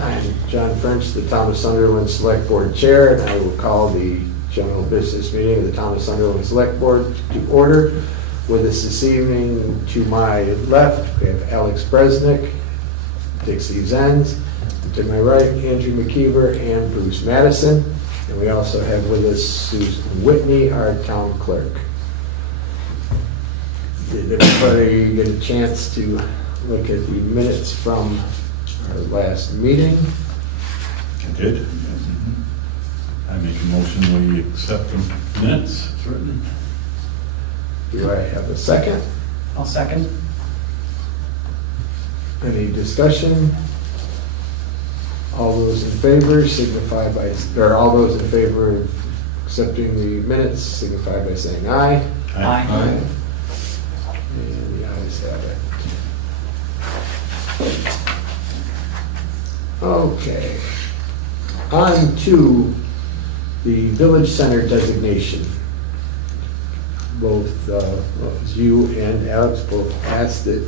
I'm John French, the Town of Sunderland Select Board Chair, and I will call the general business meeting of the Town of Sunderland Select Board to order. With us this evening, to my left, we have Alex Bresnick, Dixie Zenz. To my right, Andrew McKeever and Bruce Madison. And we also have with us Susan Whitney, our town clerk. Did everybody get a chance to look at the minutes from our last meeting? I did. I make a motion we accept the minutes as written. Do I have a second? I'll second. Any discussion? All those in favor signify by, or all those in favor of accepting the minutes signify by saying aye. Aye. And the ayes have it. Okay. On to the village center designation. Both you and Alex both asked that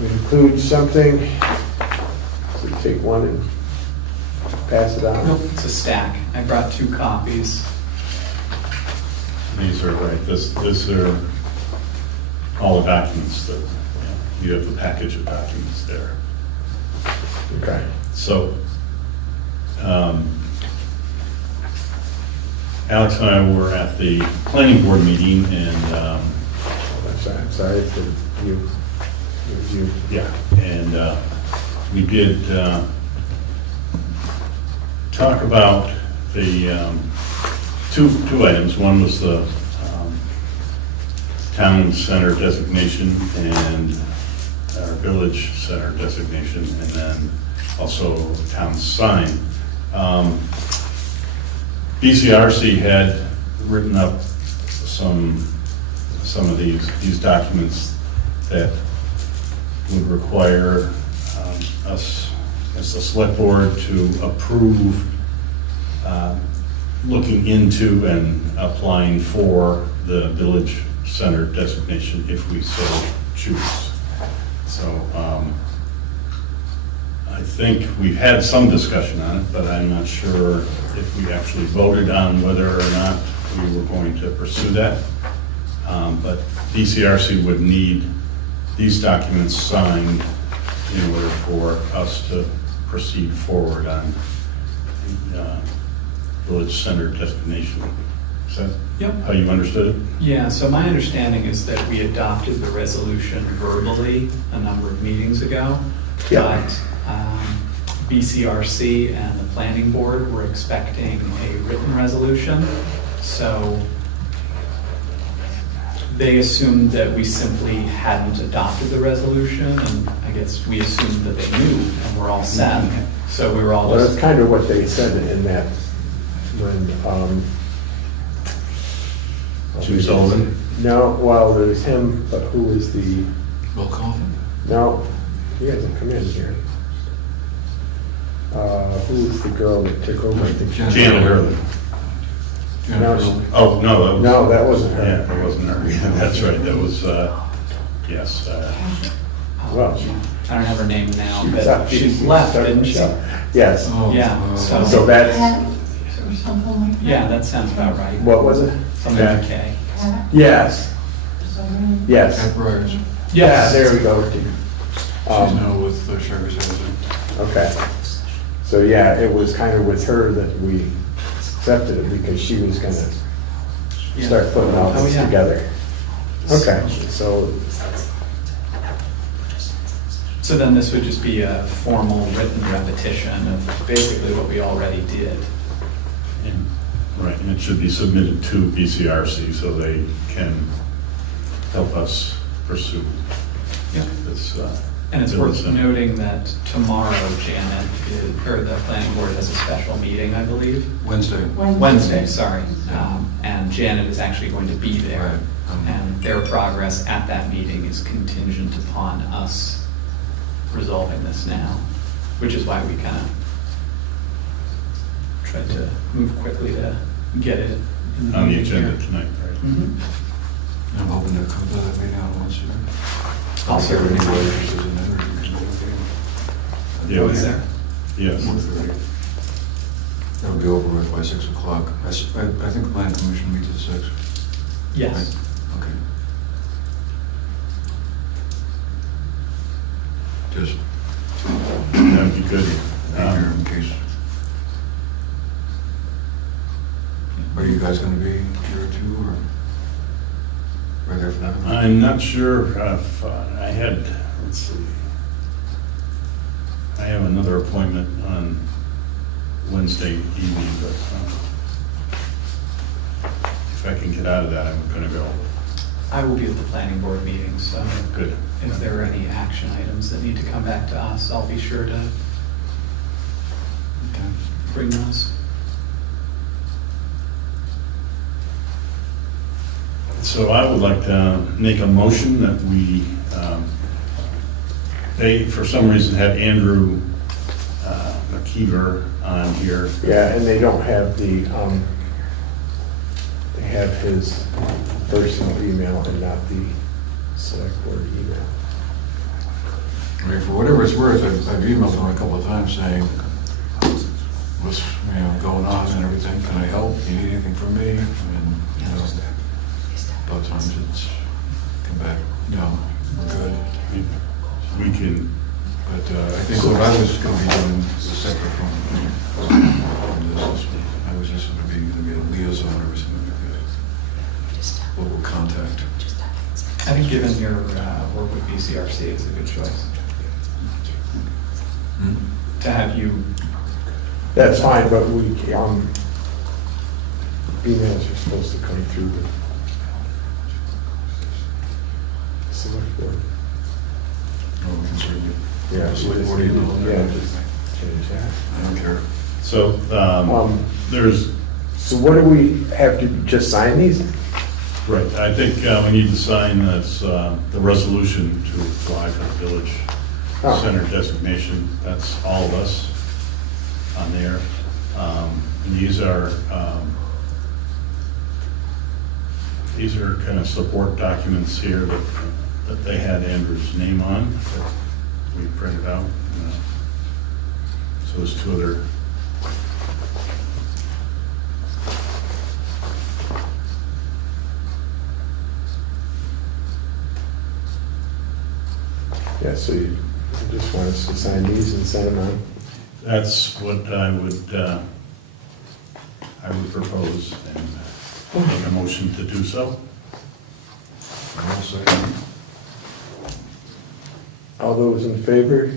we include something. So take one and pass it on. Nope, it's a stack. I brought 2 copies. These are right. This are all the documents that you have the package of documents there. Okay. So Alex and I were at the planning board meeting, and I'm sorry for you. yeah, and we did talk about the two items. One was the town center designation and our village center designation, and then also town sign. BCRC had written up some of these documents that would require us as the select board to approve looking into and applying for the village center designation if we so choose. So I think we've had some discussion on it, but I'm not sure if we actually voted on whether or not we were going to pursue that. But DCRC would need these documents signed in order for us to proceed forward on the village center designation. Is that how you understood it? Yeah, so my understanding is that we adopted the resolution verbally a number of meetings ago. Yeah. But BCRC and the planning board were expecting a written resolution. So they assumed that we simply hadn't adopted the resolution, and I guess we assumed that they knew and we're all set. So we were all Well, just... that's kind of what they said in that when Jim Sullivan? No, well, there's him, but who was the? Bill Coffin. No, he hasn't come in here. Who was the girl that took over? I think Janet Early. No, Oh, no, that wasn't her. Yeah, that wasn't her. That's right, that was, yes. Well, I don't have her name now, she but she's left, didn't she? Yes. Yeah, So that's, Or something like that. Yeah, that sounds about right. what was it? Something with K. Cat Yes, or something. yes. Cat Briars. Yeah, there we go. She's now with Sherry's Housing. Okay. So yeah, it was kind of with her that we accepted it because she was gonna Yeah. start putting all Oh, this yeah. together. Okay, so, So then this would just be a formal written repetition of basically what we already did. Right, and it should be submitted to BCRC so they can help us pursue Yep. this. And it's village worth center. noting that tomorrow Janet, or the planning board has a special meeting, I believe. Wednesday. Wednesday, sorry. And Janet is actually going to be there. Right. And their progress at that meeting is contingent upon us resolving this now, which is why we kind of tried to move quickly to get it in On the meeting agenda here. tonight, right? Mhm. I'm hoping to come to that meeting on Wednesday. I'll Is there certainly- any way there's an energy committee meeting? Yeah, was there? Yes. 1:30. That'll be over with by 6 o'clock. I think the plan commission meets at 6. Yes. Okay. Just That'd be good. be here in case. Are you guys gonna be here too, or? Right there for that? I'm not sure if, I had, let's see. I have another appointment on Wednesday evening, but if I can get out of that, I'm gonna go. I will be at the planning board meeting, so Good. if there are any action items that need to come back to us, I'll be sure to Okay. bring those. So I would like to make a motion that we, they, for some reason, had Andrew McKeever on here. Yeah, and they don't have the, they have his personal email and not the select board email. I mean, for whatever it's worth, I've emailed them a couple of times saying, what's, going on and everything, can I help? Do you need anything from me? And, a lot of times it's come back, no, we're good. We can, But I think what I was gonna be doing was separate from this. I was just gonna be a liaison or something like that. Local contact. I think given your work with BCRC, it's a good choice to have you. That's fine, but we, emails are supposed to come through the select board. Oh, we can certainly. Yeah, Select board email. Yeah, just change that. I don't care. so, there's, So what do we have to just sign these? right, I think we need to sign this, the resolution to apply for the village Oh. center designation. That's all of us on there. And these are kind of support documents here that they had Andrew's name on, that we printed out. So there's two other. Yeah, so you just want us to sign these and send them on? That's what I would propose and make a motion to do so. I'll second. All those in favor?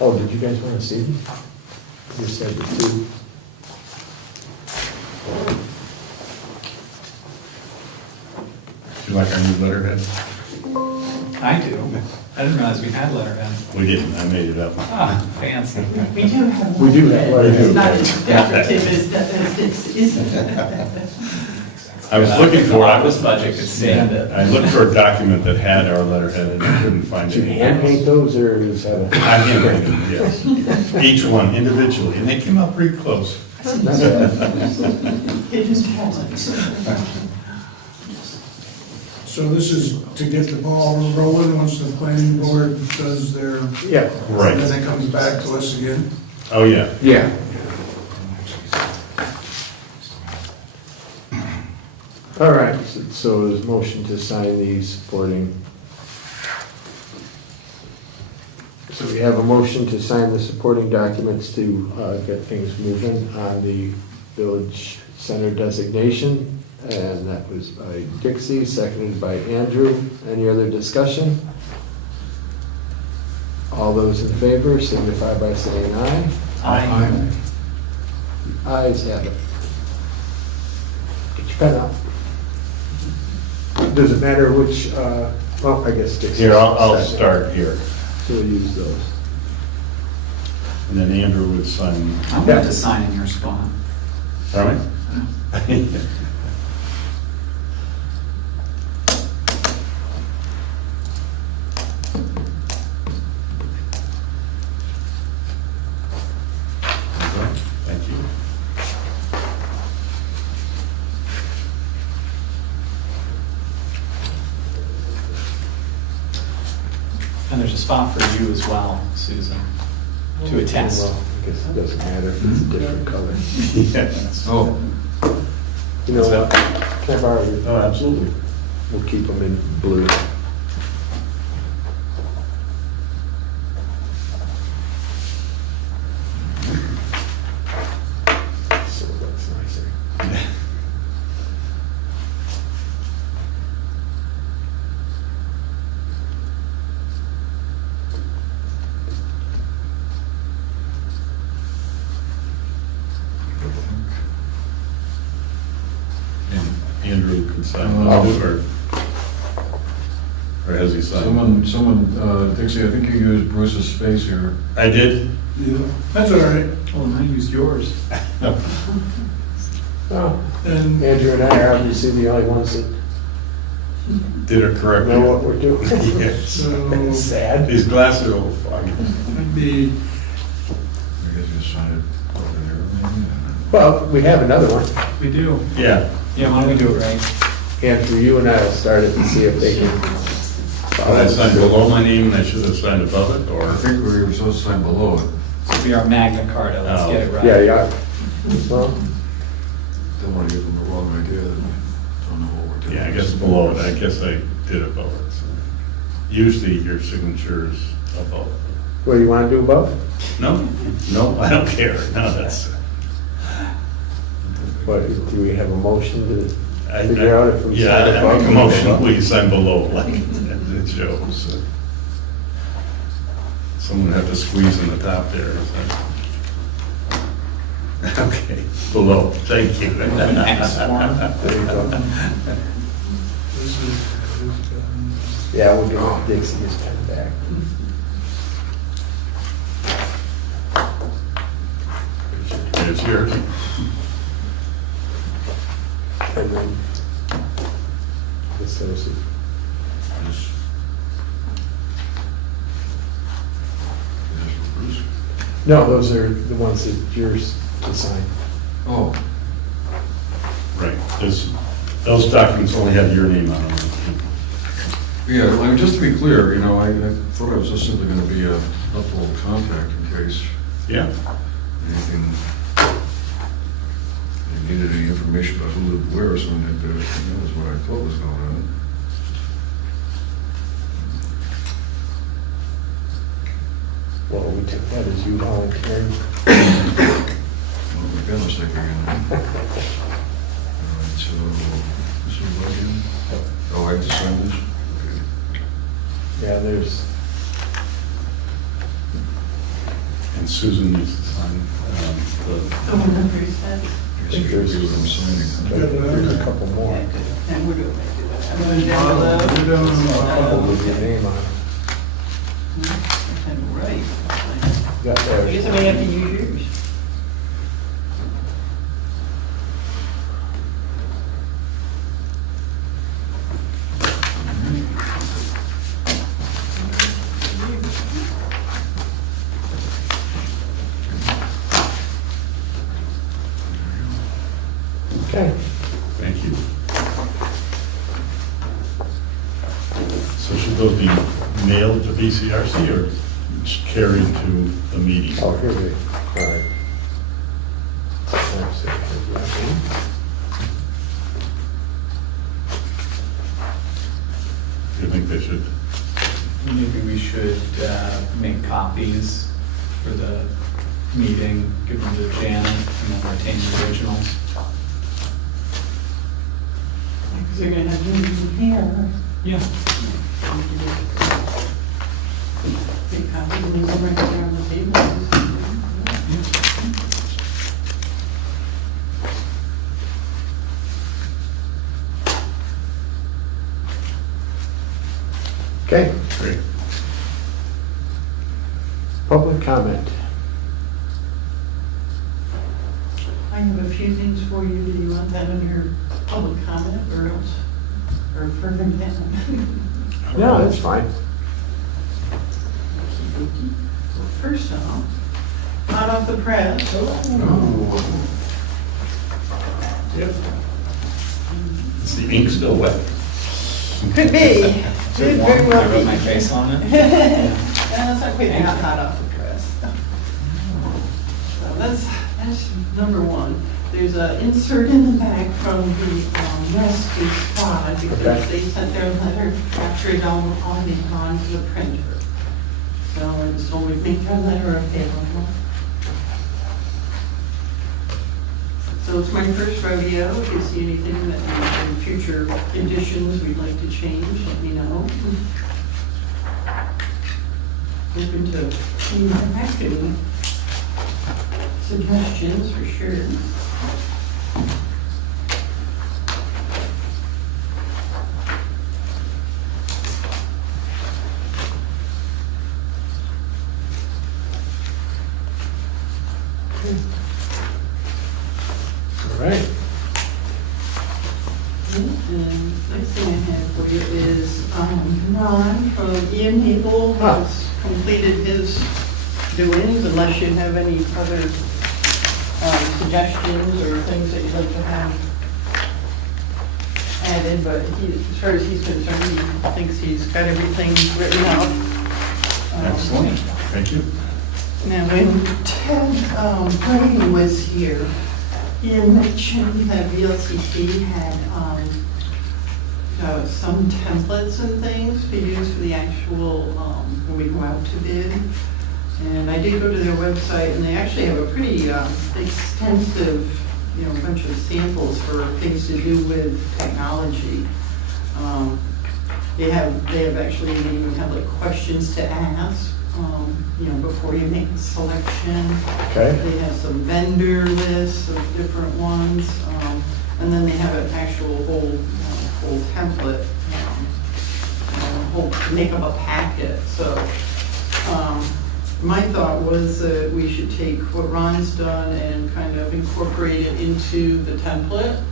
Oh, did you guys want to see them? You said the two. Do you like our new letterhead? I do. I didn't realize we had letterhead. We didn't, I made it up. Ah, fancy. We do have. We do have one. letterhead. It's not as decorative as this is. I was looking for, Office budget could stand it. I looked for a document that had our letterhead and I couldn't find Did you it. hand paint those or is that a? I handwritten, yes. Each one individually, and they came out pretty close. Not bad. It just has. So this is to get the ball rolling once the planning board does their, Yeah. Right. then it comes back to us again? Oh, yeah. Yeah. All right, so there's motion to sign these supporting. So we have a motion to sign the supporting documents to get things moving on the village center designation. And that was by Dixie, seconded by Andrew. Any other discussion? All those in favor signify by saying aye. Aye. Ayes have it. Get your pen out. Does it matter which, well, I guess Dixie. Here, I'll start here. So we'll use those. And then Andrew would sign. I'm going to sign in your spot. Pardon me? Thank you. And there's a spot for you as well, Susan. to attest. Well, I guess it doesn't matter if it's a different color. Yes. Oh, You know what? Can I borrow your? Oh, absolutely. We'll keep them in blue. So that's nicer. And Andrew can sign Oh. it, or has he signed? someone, Dixie, I think you used Bruce's space here. I did? Yeah, that's all right. Well, and I used yours. Oh, And Andrew and I are obviously the only ones that Did it correctly? know what we're doing. Yes. so It's sad. These glasses are a little foggy. I'd be, I guess you signed it over there, maybe? Well, we have another one. We do. Yeah. Yeah, why don't we do it right? Andrew, you and I will start it and see if they can. Did I sign below my name and I should have signed above it, I or? think we were supposed to sign below it. This will be our Magna Carta, let's get it right. Yeah, yeah. Well, Don't want to give them the wrong idea that we don't know what we're doing. Yeah, I guess below it. I guess I did it above it. so. Usually your signature is above it. what do you want to do above? No, no, I don't care. No, that's. What, do we have a motion to I- figure out if we Yeah, sign I above? make a motion, please sign below, like it shows. Someone have to squeeze in the top there. is that- Okay, below, thank you. An X form. There you go. this is, Yeah, we'll give Dixie his pen back. It's yours. And then this is, This- this is for Bruce. no, those are the ones that yours to sign. Oh, Right, those documents only have your name on them. yeah, I mean, just to be clear, you know, I thought it was just simply going to be a helpful contact in case Yeah, anything, you needed any information about who lived where or something like that. That was what I thought was going on. Well, we took that as you volunteering. Well, we got a mistake again. All right, so this is what again? Oh, I have to sign this? Okay. Yeah, there's, and Susan needs to sign the, the one that Bruce has, I guess you should be what I'm signing. there's a couple more. and we're doing, I'm going down below. we're down A couple on with your name on it. I'm right. Got I theirs. guess I may have to use yours. Okay. thank you. So should those be mailed to BCRC or just carried to the meeting? Oh, here we, all right. Let's see. Do you think they should? Maybe we should make copies for the meeting, give them to Janet, and then retain the originals. Because they're gonna have yours in here. Yeah. Big copy, and then go right there on the table. Okay, Great. public comment. I have a few things for you. Do you want that under public comment or else, or further down? No, that's fine. First off, hot off the press. Yep. Is the ink still wet? Could be. Could very I well wrote be. my face on it. That's not quite hot off the press. that's number one. There's an insert in the back from the rescue squad because Okay. they sent their letter after it all on to the printer. So we make our letter available. So it's my first rodeo. If you see anything that in future editions we'd like to change, let me know. Open to feedback and suggestions for sure. All right. And next thing I have for you is Ron from Ian Maple has completed his doings, unless you have any other suggestions or things that you'd like to have added, but as far as he's concerned, he thinks he's got everything written out. Excellent, thank you. Now, when Ted Brady was here, he had mentioned that VLCT had some templates and things to use for the actual, when we go out to bid. And I did go to their website, and they actually have a pretty extensive, bunch of samples for things to do with technology. They have actually, they even have like questions to ask, before you make a selection. Okay. They have some vendor lists of different ones, and then they have an actual whole template, make up a packet. So my thought was that we should take what Ron's done and kind of incorporate it into the template.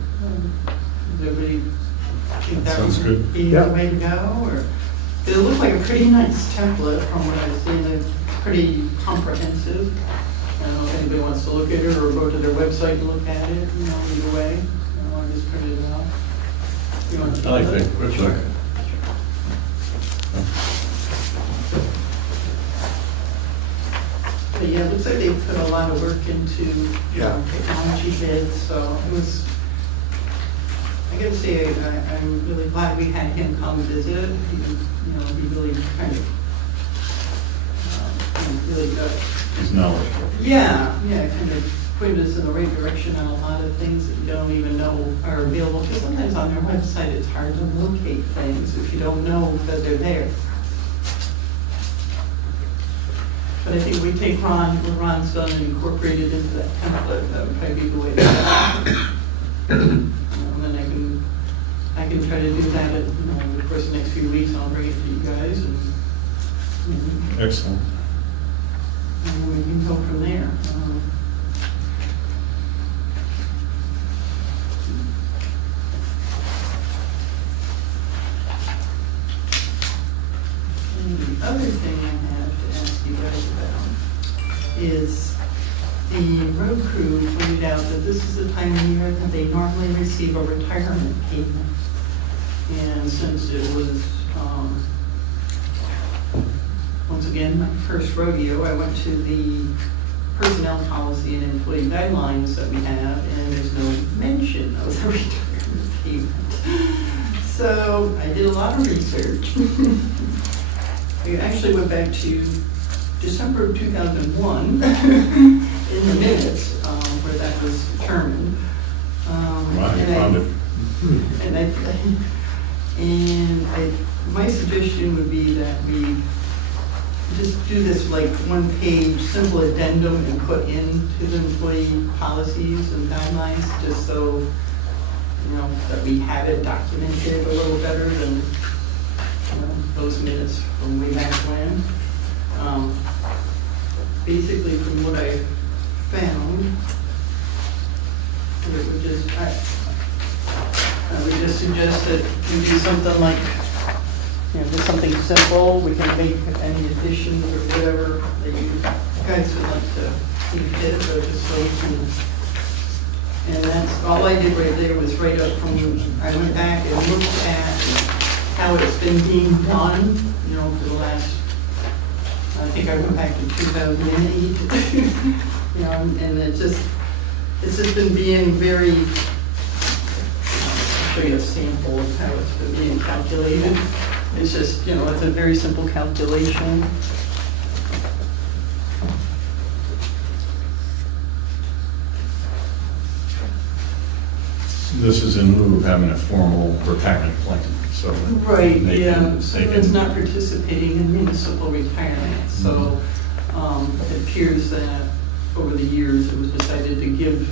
Does everybody think that Sounds good. would be Yeah. the way to go? Or it looked like a pretty nice template from what I've seen. It's pretty comprehensive. I don't know if anybody wants to look at it or go to their website and look at it, either way. I just printed it out. You want to I like take a that, look? quick look. But yeah, it looks like they put a lot of work into Yeah. technology bids, so it was, I gotta say, I'm really glad we had him come visit. He really kind of, really good. He's knowledgeable. Yeah, kind of pointed us in the right direction on a lot of things that you don't even know are available. Because sometimes on their website, it's hard to locate things if you don't know that they're there. But I think we take what Ron's done and incorporate it into that template. That would probably be the way to go. And then I can try to do that at, over the course of the next few weeks. I'll bring it to you guys and Excellent. and we can go from there. And the other thing I have to ask you guys about is the road crew pointed out that this is the time of year that they normally receive a retirement payment. And since it was, once again, my first rodeo, I went to the personnel policy and employee guidelines that we have, and there's no mention of the retirement payment. So I did a lot of research. I actually went back to December of 2001 in the minutes where that was determined. Wow, you found it. My suggestion would be that we just do this like one-page simple addendum and put into the employee policies and guidelines, just so, that we have it documented a little better than, those minutes from way back when. Basically, from what I found, it would just, I would just suggest that we do something like, just something simple. We can make any additions or whatever that you guys would like to see fit, but just so we can. And that's, all I did right there was right up from, I went back and looked at how it's been being done, for the last, I think I went back to 2008. and it's just been being very, I'll show you a sample of how it's been being calculated. It's just, it's a very simple calculation. This is in lieu of having a formal retirement plan, so. Right, they yeah, can- so they it's can- not participating in municipal retirement, so it appears that over the years, it was decided to give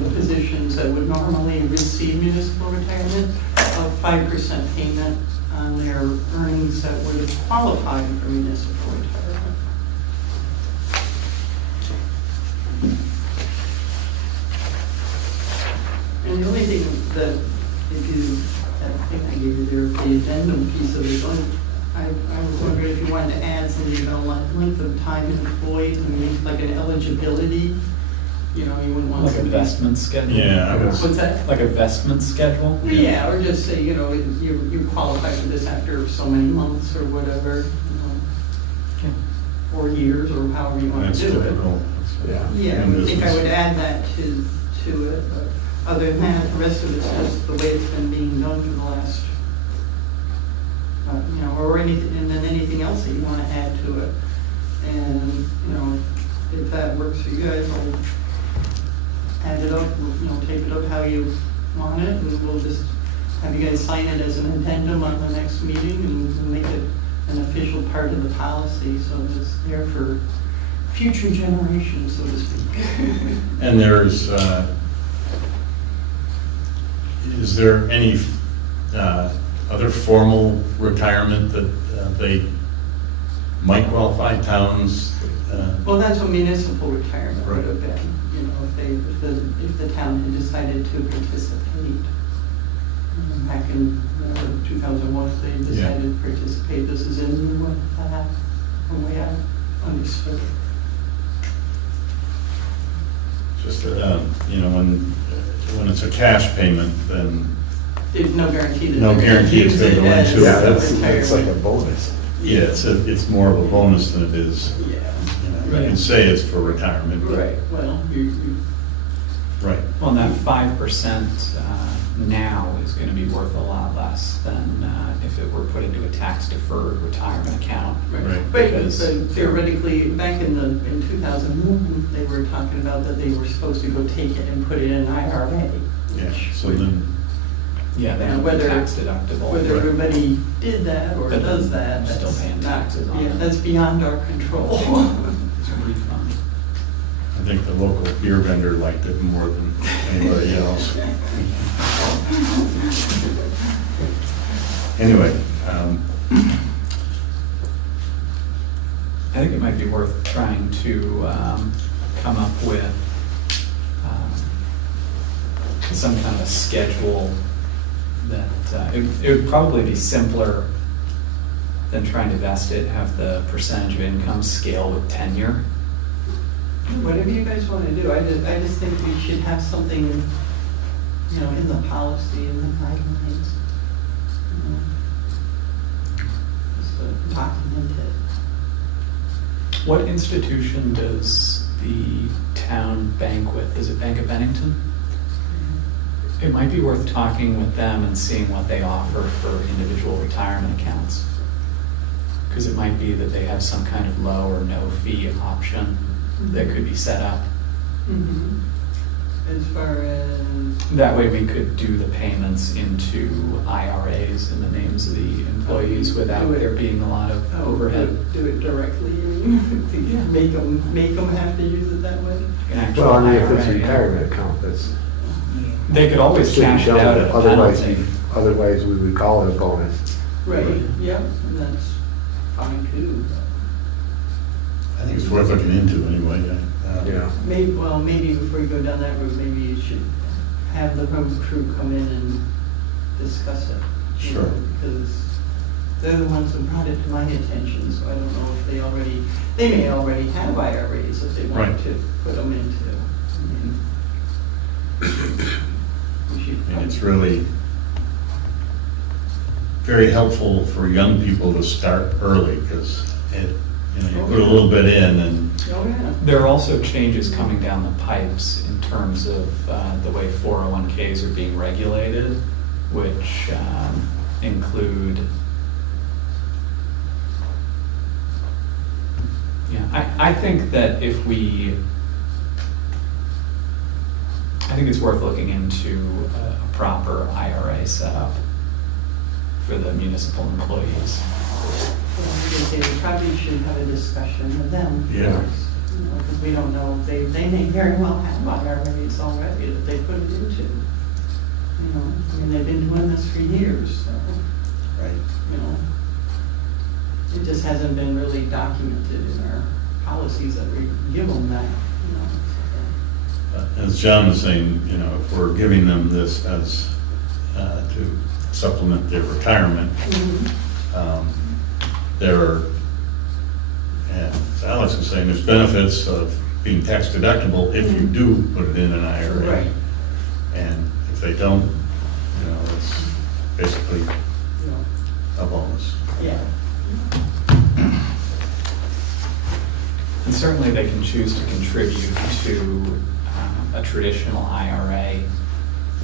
the positions that would normally receive municipal retirement a 5% payment on their earnings that would have qualified for municipal retirement. And the only thing that, I think I gave you there, the addendum piece of it, I was wondering if you wanted to add something about length of time employed, I mean, like an eligibility, you wouldn't want Like a somebody. vestment schedule? Yeah, I was, What's that? Like a vestment schedule? Yeah, or just say, you qualify for this after so many months or whatever, Okay. 4 years or however you want that's to do it. typical. Yeah. Yeah, I in would think I business. would add that to it, but other than that, the rest of it's just the way it's been being done for the last, or anything, and then anything else that you want to add to it. And, if that works for you guys, I'll add it up, tape it up how you want it, and we'll just have you guys sign it as an addendum on the next meeting and make it an official part of the policy, so it's there for future generations, so to speak. And there's, is there any other formal retirement that they might qualify, towns? Well, that's what municipal retirement would Right. have been, if the town had decided to participate. Back in 2001, if they decided to participate, this is in lieu of that, from the way I understood it. Just, when it's a cash payment, then, There's no guarantee that. No they're gonna guarantee it's use gonna it go as into it. Yeah, a that's like a retirement. bonus. yeah, it's more of a bonus than it is, Yeah, you can say it's for retirement, but. right, well, you, Right. Well, and that 5% now is going to be worth a lot less than if it were put into a tax-deferred retirement account. Right. But Because- theoretically, back in 2001, they were talking about that they were supposed to go take it and put it in an IRA. Yeah, which so would- then, Yeah, they Yeah, have whether- tax deductible. Whether everybody did that or But does that, still that's paying not, taxes on yeah, it. that's beyond our control. It's a refund. I think the local beer vendor liked it more than anybody else. Anyway, I think it might be worth trying to come up with some kind of a schedule that, it would probably be simpler than trying to vest it, have the percentage of income scale with tenure. Whatever you guys want to do, I just think we should have something, in the policy and the guidelines. Just to document it. What institution does the town bank with? Is it Bank of Bennington? It might be worth talking with them and seeing what they offer for individual retirement accounts. Because it might be that they have some kind of low or no fee option that could be set up. Mhm. As far as. That way we could do the payments into IRAs in the names of the employees without Do it. there being a lot of overhead. Do it directly, you mean? Make them have to use it that way? An actual Well, I mean, if it's a IRA, yeah. retirement account, that's. They could always shouldn't cash it show out that. at a Otherwise, penalty. otherwise we would call it a bonus. Right, yep, and that's fine too. I think it's worth looking into anyway. Yeah. Maybe before you go down that route, maybe you should have the road crew come in and discuss it. you know, Sure. Because they're the ones who brought it to my attention, so I don't know if they may already have IRAs if they want Right. to put them into. I mean, we should And it's probably- really very helpful for young people to start early, because you know, you put a little bit in and, Oh, yeah. There are also changes coming down the pipes in terms of the way 401Ks are being regulated, which include, I think that I think it's worth looking into a proper IRA setup for the municipal employees. They probably should have a discussion with them. Yeah. Because we don't know, they may very well have IRAs already that they put it into. You know, I mean, they've been doing this for years, so, right. you know. It just hasn't been really documented in our policies that we give them that, you know. As John was saying, you know, if we're giving them this as, to supplement their retirement, there are, and as Alex was saying, there's benefits of being tax deductible if you do put it in an IRA. Right. And if they don't, you know, it's basically You know, a bonus. yeah. And certainly they can choose to contribute to a traditional IRA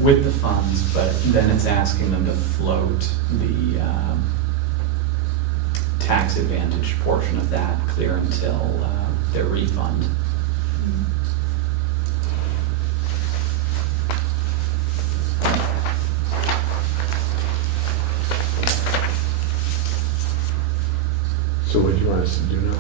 with the funds, but then it's asking them to float the tax advantage portion of that clear until their refund. So what do you want us to do now?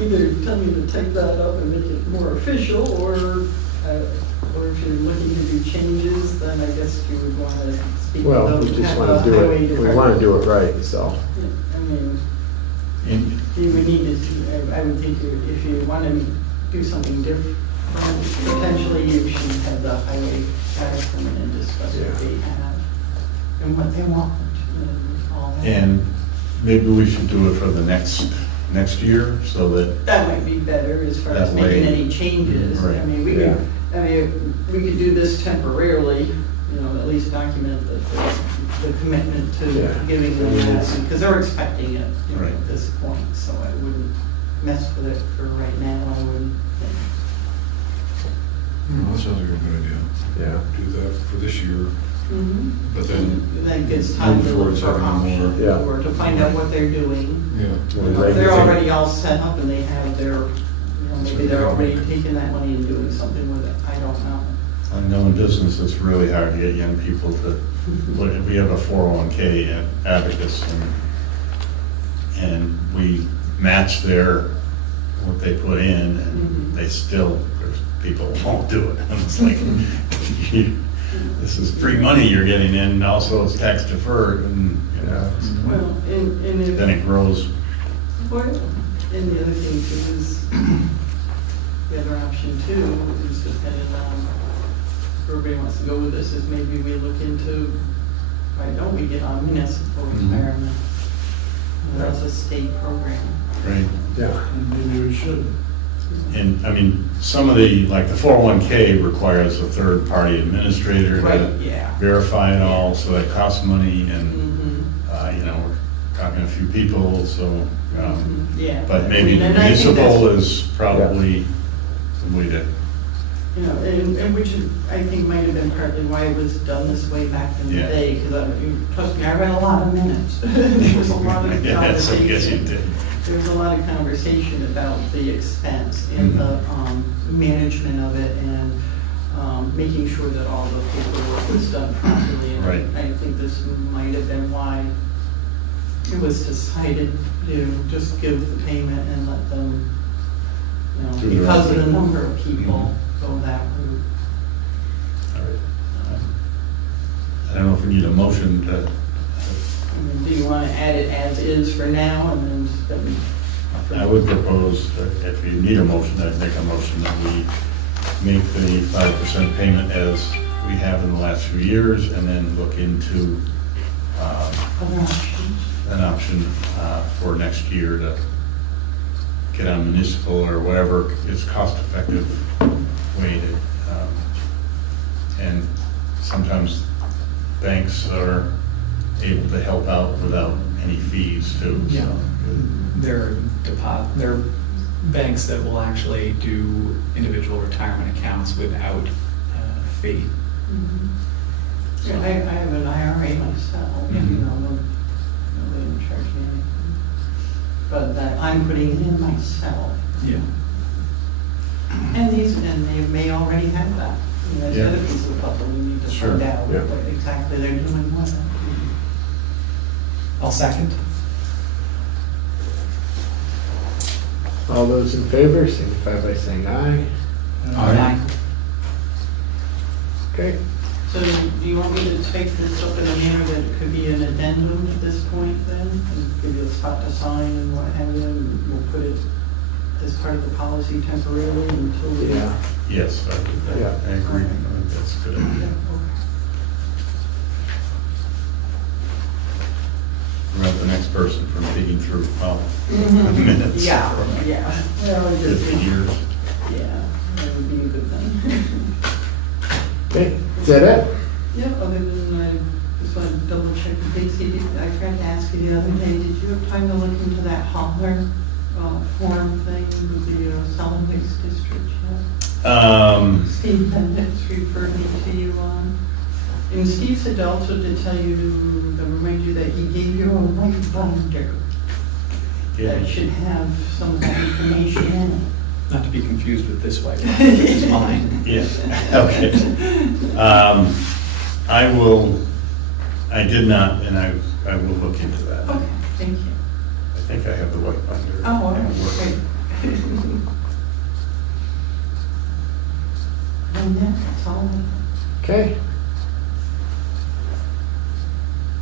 Either tell me to take that up and make it more official, or if you're looking to do changes, then I guess you would want to speak Well, with we those. just want to do it, we want to do it right, so. I mean, And you would need to, I would think if you want to do something different, potentially you should have the highway guys come in and discuss what they have and what they want and all that. And maybe we should do it for the next year, so that, That might be better as far as That way- making any changes. Right. I mean, we Yeah. could do this temporarily, you know, at least document the commitment to Yeah. giving them I mean, that, it's- because they're expecting it, you know, Right. at this point, so I wouldn't mess with it for right now, I wouldn't think. That sounds like a good idea. Yeah. Do that for this year, but then, And then it gives time Move to look towards for having more. options, Yeah. or to find out what they're doing. yeah. Well, If like they're you think- already all set up and they have their, you know, maybe they're already taking that money and doing something with it, I don't know. I know in business, it's really hard to get young people to, we have a 401K at Abacus, and we match what they put in, and they still, people won't do it. And it's like, this is free money you're getting in, and also it's tax deferred, and, you know, Well, and if. then it grows. Well, and the other thing too is, the other option too, is depending on, if everybody wants to go with this, is maybe we look into, why don't we get on municipal Mhm. retirement? And that's a state program. Right. Yeah. Maybe we should. And, I mean, some of the, like the 401K requires a third-party administrator Right, to yeah. verify it all, so that costs money, and, Mhm. you know, we're talking to a few people, so, Yeah. but I maybe mean, and I think municipal that's- is probably the way to, You know, and which is, I think might have been partly why it was done this way back in the Yeah. day, because trust me, I read a lot of minutes. There was a lot of yes, I guess you conversation. did. There was a lot of conversation about the expense and the management of it, and making sure that all the paperwork was done properly. And Right. I think this might have been why it was decided to just give the payment and let them, you know, Do the because right of the thing. number of people, go that route. All right. I don't know if we need a motion to, I mean, do you want to add it as is for now, and then? I would propose, that if you need a motion, I'd make a motion that we make the 5% payment as we have in the last few years, and then look into Other options? an option for next year to get on municipal or whatever is cost-effective way to, and sometimes banks are able to help out without any fees too, so. Yeah. They're banks that will actually do individual retirement accounts without fee. Yeah, I have an IRA myself, you Mhm. know, no, they don't charge me anything. But that I'm putting it in myself. Yeah. And they may already have that. You know, that's the Yeah. other piece of the puzzle, we need to Sure, find out yeah. what exactly they're doing with it. I'll second. All those in favor signify by saying aye. Aye. Okay, So do you want me to take this up in a manner that it could be an addendum at this point then? And give you a spot to sign and what have you, and we'll put it as part of the policy temporarily until we... yeah, Yes, Yeah. I agree. I think that's a good Yeah, idea. okay. Prevent the next person from digging through Mhm. minutes. Yeah, for yeah. Well, it just- 50 years. Yeah, that would be a good thing. okay, is that it? Yeah, other than I just want to double check the things he did. I tried to ask you the other day, did you have time to look into that Holler form thing with the solid waste district yet? Steve Bennett's referred me to you on. And Steve said also to tell you, to remind you that he gave you a white binder that should have some of that information in it. Not to be confused with this white one, which is mine. Yeah, okay. I did not, and I will look into that. Okay, thank you. I think I have the white binder. Oh, all at work. right, great. And that's all. Okay.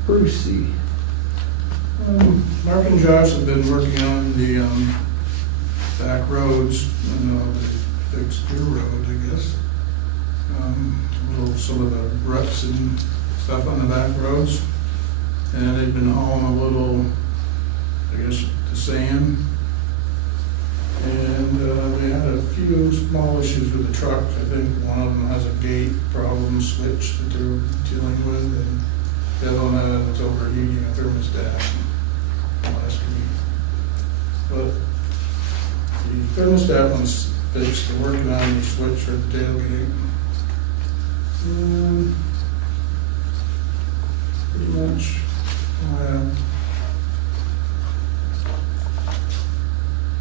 Brucey, Mark and Josh have been working on the back roads, the fixed Deer Road, I guess. Some of the ruts and stuff on the back roads. And they've been hauling a little, I guess, the sand. And they had a few small issues with the trucks. I think one of them has a gate problem switch that they're dealing with, and the other one was overheating a thermostat last week. But the thermostat one's fixed. They're working on the switch for the tailgate. Pretty much.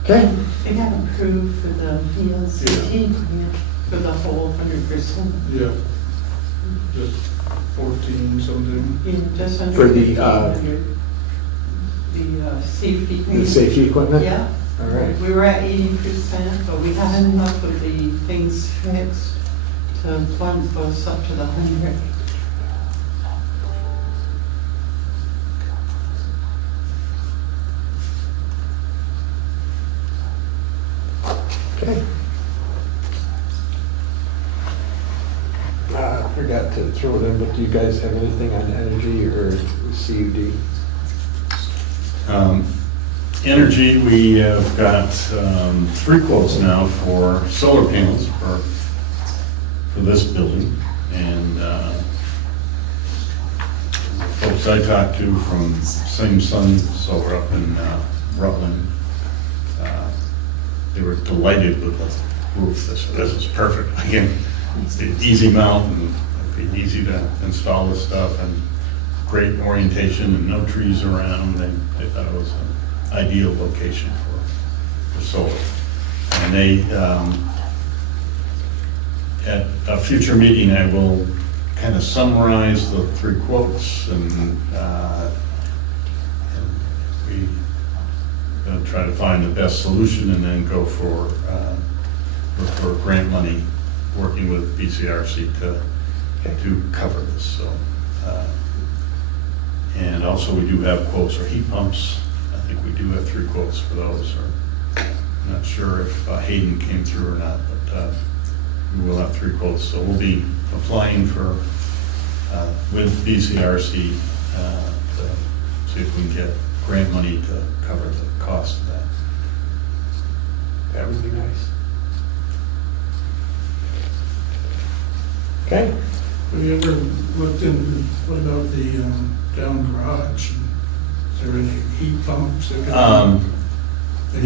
okay, They got approved for the VLCT grant for the whole 100%. Yeah. Just 14 something. Yeah, just under. For the, 1,500. The safety the grant. safety equipment? Yeah. All right, We were at 80%, but we had enough of the things fixed to plunge those up to the 100. okay. I forgot to throw it in, but do you guys have anything on energy or CUD? Energy, we have got 3 quotes now for solar panels for this building. And folks I talked to from Same Sun Solar up in Rutland, they were delighted with the roof. They said, this is perfect. Again, it's easy mount and it'd be easy to install this stuff and great orientation and no trees around. They thought it was an ideal location for solar. And they, at a future meeting, I will kind of summarize the 3 quotes and we going to try to find the best solution and then go for grant money, working with BCRC to cover this. So, and also we do have quotes for heat pumps. I think we do have 3 quotes for those. Or I'm not sure if Hayden came through or not, but we will have 3 quotes. So we'll be applying for with BCRC to see if we can get grant money to cover the cost of that. That would be nice. Okay, Have you ever looked in, what about the down garage? Is there any heat pumps that could?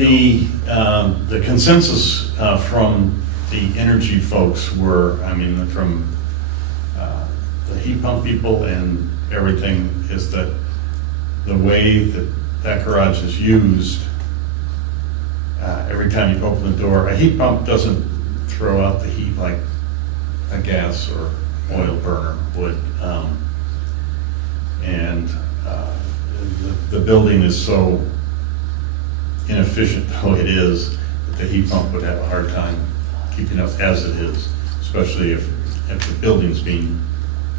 The consensus from the energy folks were, I mean, from the heat pump people and everything, is that the way that that garage is used, every time you open the door, a heat pump doesn't throw out the heat like a gas or oil burner would. And the building is so inefficient though it is, that the heat pump would have a hard time keeping up as it is, especially if the building's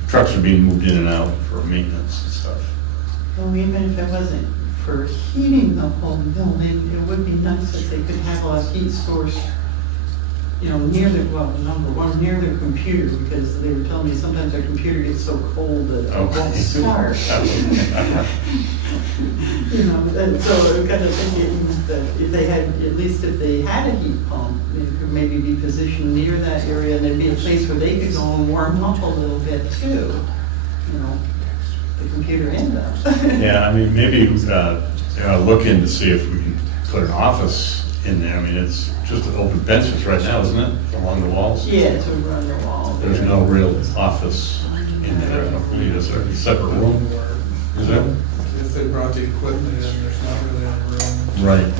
trucks are being moved in and out for maintenance and stuff. Well, even if it wasn't for heating the whole building, it would be nice if they could have a heat source, you know, near the, well, number one, near their computer, because they were telling me sometimes their computer gets so cold that it won't start. You know, and so I'm kind of thinking that if they had, at least if they had a heat pump, it could maybe be positioned near that area, and there'd be a place where they could go and warm up a little bit too, you know, the computer and them. Yeah, I mean, maybe look in to see if we can put an office in there. I mean, it's just open benches right now, isn't it, along the walls? Yeah, it's over on the wall. There's no real office in there. I don't believe it's a separate room. Is there? If they brought the equipment in, there's not really any room. Right.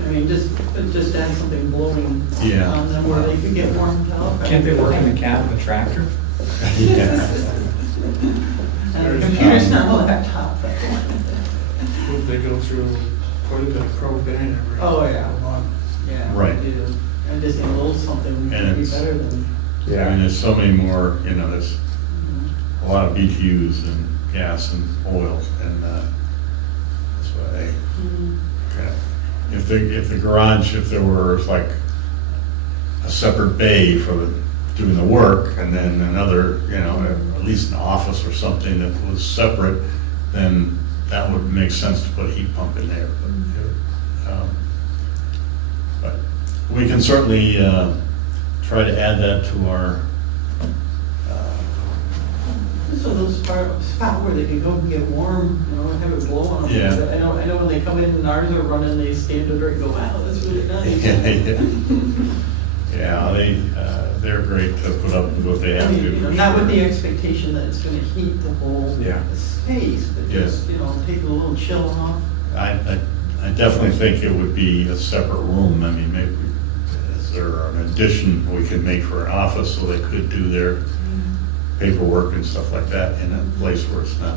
I mean, just add something blowing Yeah. on them where they could get warmed up. Can't they work in the cab of a tractor? Yeah. And the computer's not a laptop. Would they go through quite a bit of propane every Oh, yeah. month? Yeah. Right. they do. I just think a little something And would be it's- better than. I mean, there's so many more, there's a lot of BTUs and gas and oil, and that's why if the garage, if there were like a separate bay for doing the work, and then another, at least an office or something that was separate, then that would make sense to put a heat pump in there. But we can certainly try to add that to our, Just a little spot where they can go and get warm, have it blow on them. Yeah. I know when they come in and ours are running, they stand under it and go, wow, that's really nice. yeah, they're great to put up with what they I have mean, to. for not with sure. the expectation that it's gonna heat the whole Yeah. space, but just, take a little chill off. I definitely think it would be a separate room. I mean, maybe, is there an addition we could make for an office so they could do their paperwork and stuff like that in a place where it's not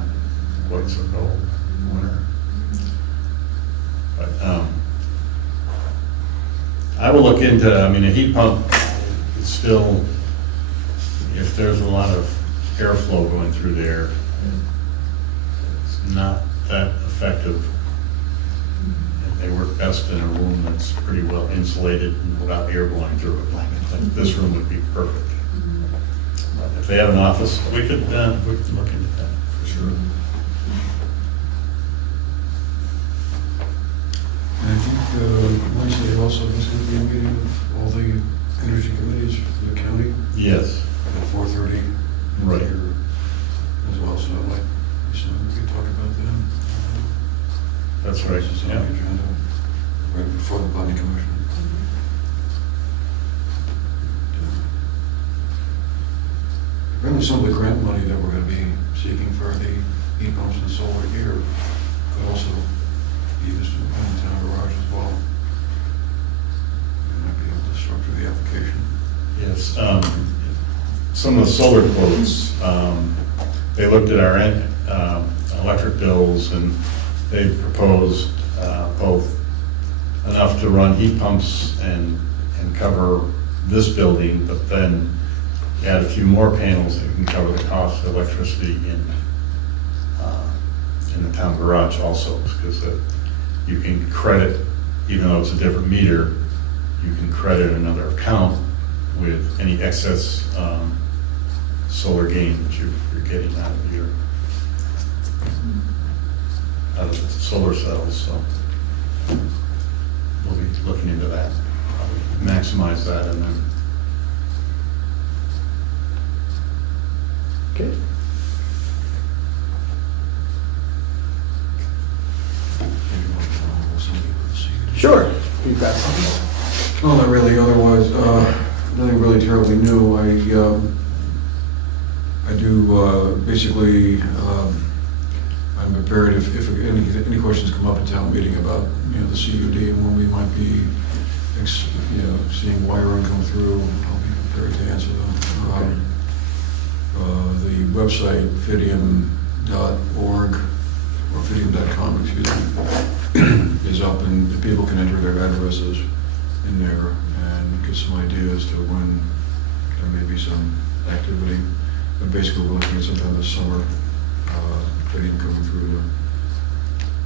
quite so cold in winter. But I will look into, a heat pump is still, if there's a lot of airflow going through there, it's not that effective. They work best in a room that's pretty well insulated and without air blowing through it. Like this room would be perfect. But if they have an office, we could look into that for sure. And I think Wednesday also is going to be a meeting of all the energy committees for the county Yes, at 4:30. Right. Here as well, so I'd like, so we could talk about them. that's right. This is on Yeah. the agenda, right before the planning commission. Apparently some of the grant money that we're going to be seeking for the heat pumps and solar here could also be used in the town garage as well. We might be able to structure the application. Yes, some of the solar quotes, they looked at our electric bills, and they proposed both enough to run heat pumps and cover this building, but then add a few more panels that can cover the cost of electricity in the town garage also, because you can credit, even though it's a different meter, you can credit another account with any excess solar gain that you're getting out of the solar cells. So we'll be looking into that, probably maximize that, and then Okay. Sure. You got something? No, not really, otherwise, nothing really terribly new. I do, basically, I'm prepared if any questions come up at town meeting about, the CUD and when we might be, seeing wiring come through, I'll be prepared to answer them. The website, fidium.org, or fidium.com, is up, and people can enter their addresses in there and get some ideas to when there may be some activity. But basically, we're looking at sometime this summer, Fidium coming through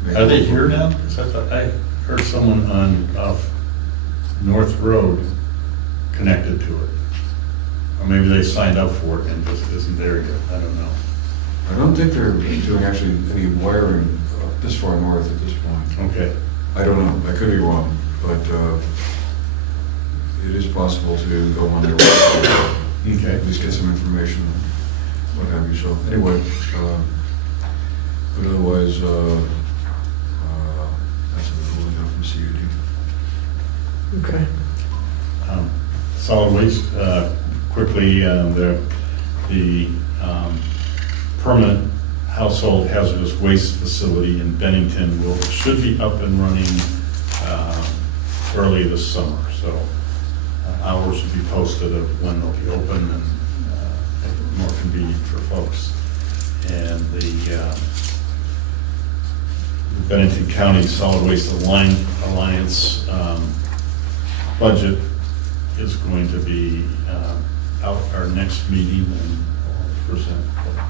to. Are they here now? Because I thought I heard someone on North Road connected to it. Or maybe they signed up for it and just isn't there yet. I don't know. I don't think they're doing actually any wiring this far north at this point. Okay. I don't know, I could be wrong, but it is possible to go on their website, Okay. at least get some information, what have you. So anyway, but otherwise, that's what we're doing from CUD. Okay. Solid waste, quickly, the permanent household hazardous waste facility in Bennington should be up and running early this summer. So hours will be posted of when they'll be open and make it more convenient for folks. And the Bennington County Solid Waste Alliance budget is going to be out our next meeting, and we'll present what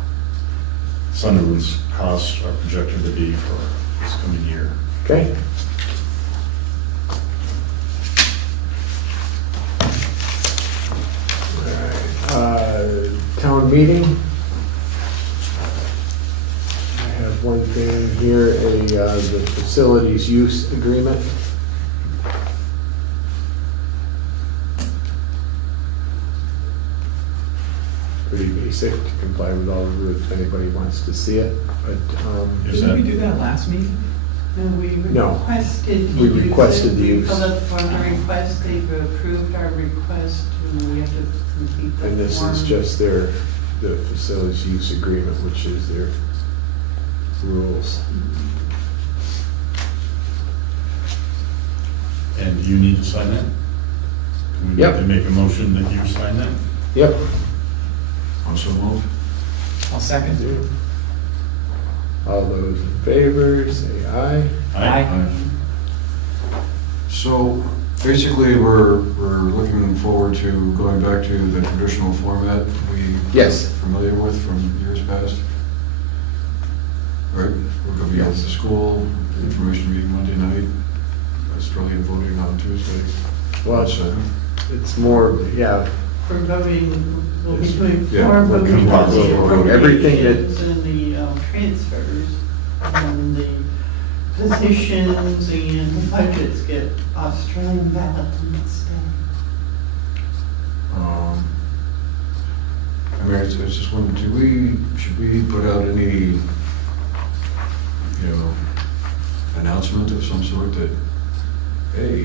Sunderland's costs are projected to be for this coming year. Okay. All right. Town meeting. I have one thing here, the facilities use agreement. Pretty basic to comply with all the rules if anybody wants to see it, but, Is Didn't we that- do that last meeting? No, we No. requested. We to use requested it. the We use. filled out the form, our request, they've approved our request, and we have to complete the form. and this is just the facilities use agreement, which is their rules. And you need to sign that? Do we need Yep. to make a motion that you sign that? Yep. Also moved. I'll second. All those in favor, say aye. Aye. So basically, we're looking forward to going back to the traditional format we Yes. are familiar with from years past. Right, we're going to be at the school, the information meeting Monday night, Australian voting on Tuesday. Well, So, it's more, yeah, For voting, we'll be Yes. doing Yeah, four we'll voting come on back the to everything that- appropriations and the transfers, and the positions and the budgets get Australian ballot the next day. I mean, it's just one, should we put out any, announcement of some sort that, hey,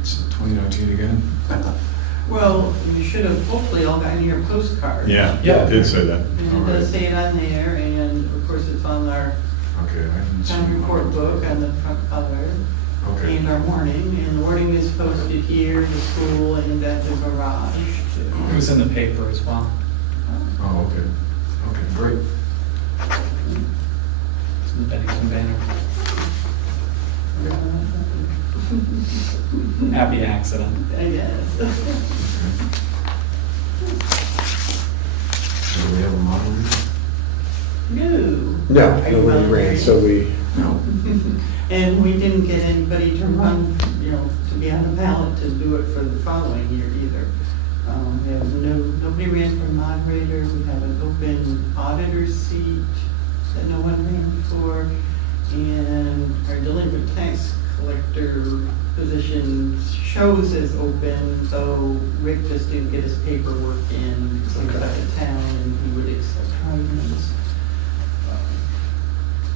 it's 2019 again? Well, you should have hopefully all gotten your postcard. Yeah, Yeah. it did say that. And it does say it on there, and of course it's on our Okay, I didn't see. town report book on the front cover, Okay. and our warning, and the warning is posted here, in the school, and at the garage too. It was in the paper as well. Oh, okay. Okay, great. It's in the Bennington banner. Happy accident. I guess. So do we have a moderator? No. no, nobody ran, so we, No. And we didn't get anybody to run, to be on the ballot to do it for the following year either. We have nobody ran for moderator, we have an open auditor seat that no one ran for, and our delinquent tax collector position shows as open, though Rick just didn't get his paperwork in, because he was out of town and he would accept write-ins.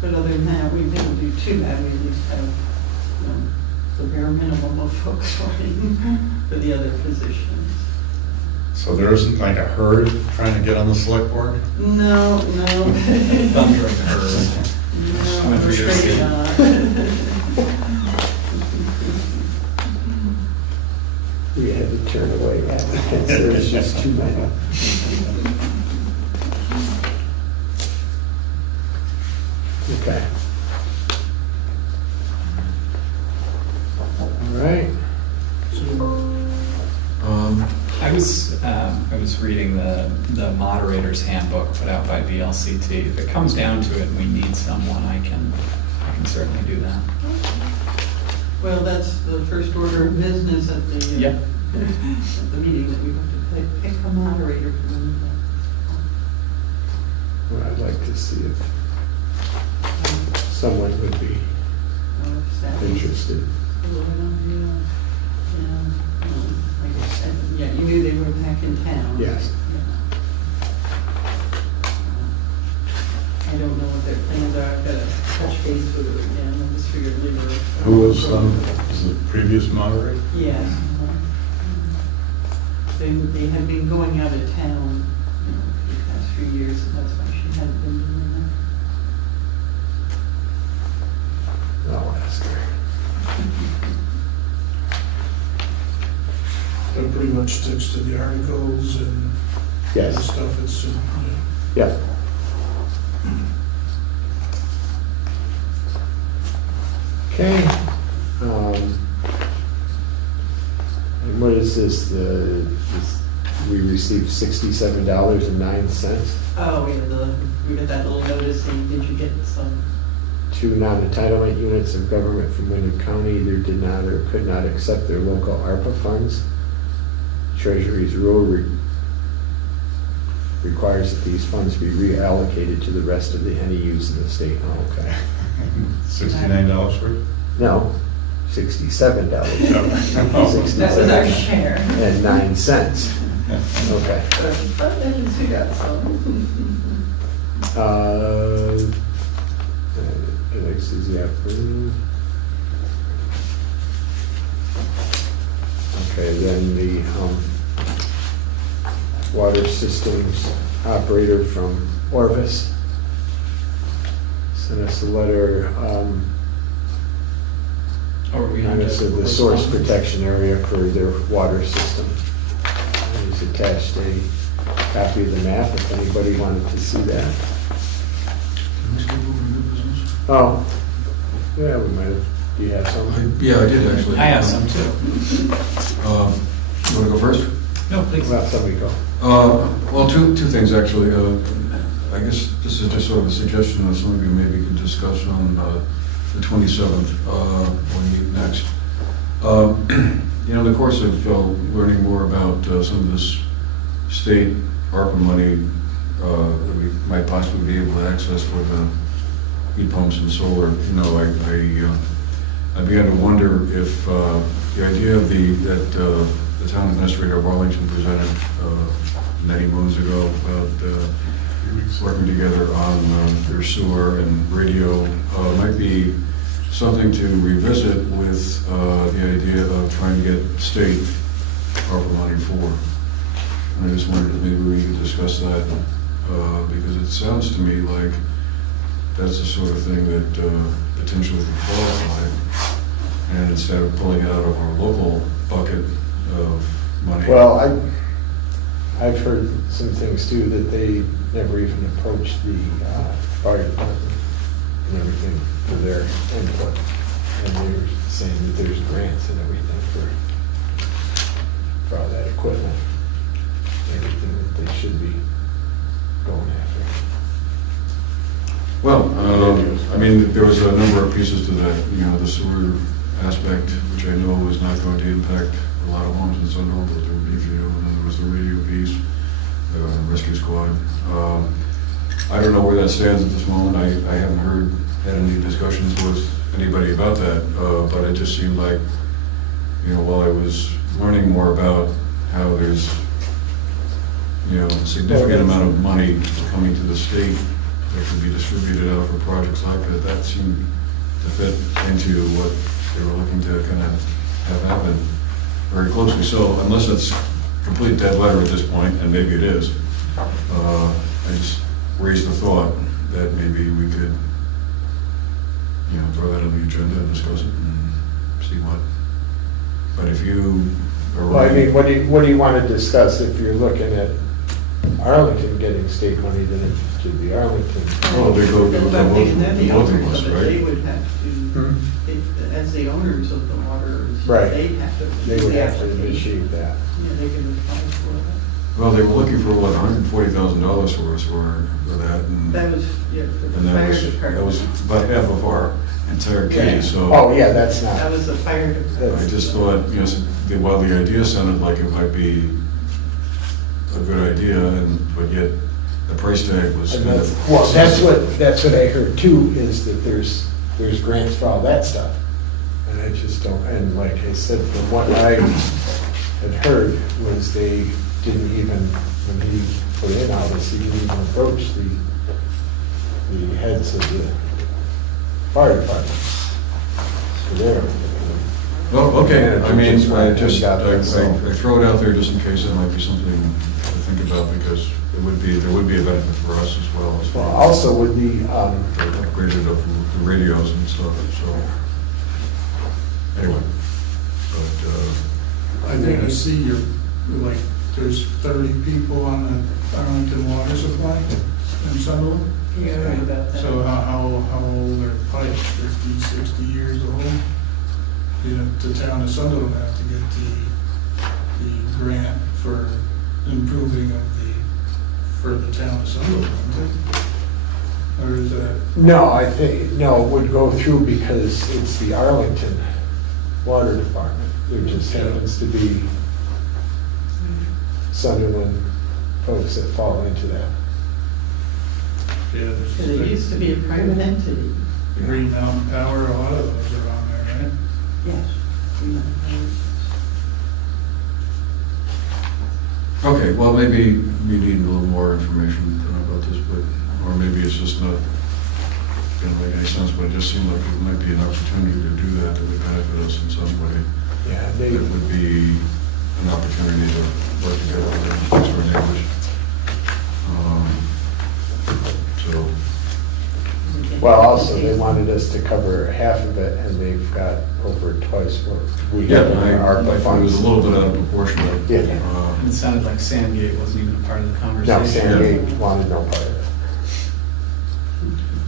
But other than that, we didn't do too bad, we at least have the bare minimum of folks running for the other positions. So there isn't like a herd trying to get on the select board? No, Thundering herd. no, Coming I'm for your afraid seat. not. We had to turn away applicants, there was just too many. Okay. All right. I was reading the moderator's handbook put out by VLCT. If it comes down to it and we need someone, I can certainly do that. Well, that's the first order of business at the, Yep. at the meeting, that we have to pick a moderator for the meeting. Well, I'd like to see if someone would be interested. Yeah, you knew they were back in town. Yes. I don't know what their plans are, I've got to touch base with her again, I just figured leave her. Who was the previous moderator? Yeah. They had been going out of town, for the past few years, and that's why she hadn't been doing that. I'll ask her. It pretty much sticks to the articles and Yes. stuff, it's, yeah. Yeah. Okay. And what is this, we received $67.09? Oh, yeah, we got that little notice, saying, did you get some? 2 non-entitlement units of government from Wyndham County either did not or could not accept their local ARPA funds. Treasury's rule requires that these funds be reallocated to the rest of the NEUs in the state. Oh, okay. $69 worth? No, $67. That was our share. And 9 cents. Okay. But at least we got some. This is the afternoon. Okay, then the water systems operator from Orvis sent us a letter, on us of the source protection area for their water system. And he's attached a copy of the map if anybody wanted to see that. Can we skip over new business? Oh, yeah, we might have, do you have some? Yeah, I did actually. I have some too. You want to go first? No, please. Well, somebody go. Well, two things actually. I guess this is just sort of a suggestion that some of you maybe could discuss on the 27th when we meet next. In the course of learning more about some of this state ARPA money that we might possibly be able to access for the heat pumps and solar, I began to wonder if the idea of that the town administrator of Arlington presented many moons ago about working together on their sewer and radio might be something to revisit with the idea of trying to get state ARPA money for. And I just wondered if maybe we could discuss that because it sounds to me like that's the sort of thing that potentially could qualify. And instead of pulling it out of our local bucket of money. Well, I've heard some things too, that they never even approached the fire department and everything for their input. And they were saying that there's grants and everything for all that equipment, everything that they should be going after. Well, there was a number of pieces to that. The sewer aspect, which I know was not going to impact a lot of homes in Sunderland, but there would be few. And then there was the radio piece, rescue squad. I don't know where that stands at this moment. I haven't had any discussions with anybody about that, but it just seemed like, while I was learning more about how there's, a significant amount of money coming to the state that can be distributed out for projects like that, that seemed to fit into what they were looking to kind of have happen very closely. So unless it's complete dead letter at this point, and maybe it is, I just raised the thought that maybe we could, throw that on the agenda and discuss it and see what. But if you are Well, I ready. mean, what do you want to discuss if you're looking at Arlington getting state money, then it should be Arlington. Oh, they go, Then the both of owners us, of it, they right? would have to, as the owners of the water, Right. they'd have to. They do would the have to application. initiate that. Yeah, they can apply for that. Well, they were looking for, what, $140,000 for us for that, and That was, yeah, for the and fire that department. was about half of our entire Yeah. kitty, so. Oh, yeah, that's That not, was the fire department. I just thought, while the idea sounded like it might be a good idea, but yet the price tag was and kind that's, of. well, that's what I heard too, is that there's grants for all that stuff. And I just don't, and like I said, from what I had heard was they didn't even, when he put in all this, he didn't even approach the heads of the fire department. So there. Well, okay, I mean, So- I throw it out there just in case that might be something to think about, because there would be a benefit for us as well. As Well, far as also with the, they upgraded up the radios and stuff, so, anyway. But, I think I see your, like, there's 30 people on the Arlington water supply in Sunderland. Yeah, right about that. So how old are pipes, 50, 60 years old? The town of Sunderland have to get the grant for improving for the town of Sunderland, or is that? no, I think, no, it would go through because it's the Arlington Water Department. There just happens to be Sunderland folks that fall into that. Yeah, And it used to be a private entity. Green Mountain Power, a lot of those are on there, right? Yes. okay, well, maybe we need a little more information about this, or maybe it's just not going to make any sense, but it just seemed like it might be an opportunity to do that would benefit us in some way. Yeah, It they, would be an opportunity to work together with our neighbors. So, well, also, they wanted us to cover half of it, and they've got over twice what we yeah, have in our I ARPA thought it was funds. a little bit out of proportion. Yeah. And it sounded like Sandgate wasn't even a part of the No, conversation. Sandgate wanted no part of it.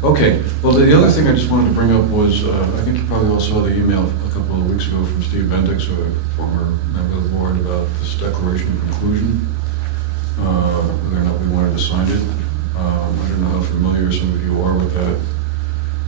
Okay, well, the other thing I just wanted to bring up was, I think you probably all saw the email a couple of weeks ago from Steve Bendix, a former member of the board, about this declaration of conclusion, whether or not we wanted to sign it. I don't know how familiar some of you are with that,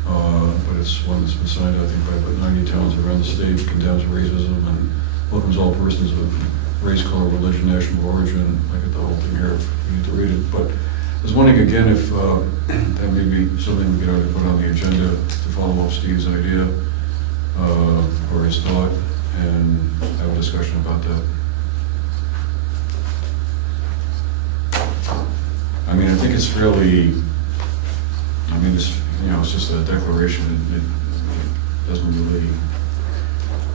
but it's one that's been signed, I think, by about 90 towns around the state, condemns racism and welcomes all persons of race, color, religion, national origin. I get the whole thing here if you need to read it, but I was wondering again if that may be something we could already put on the agenda to follow up Steve's idea or his thought and have a discussion about that. I mean, I think it's fairly, it's, it's just a declaration. It doesn't really,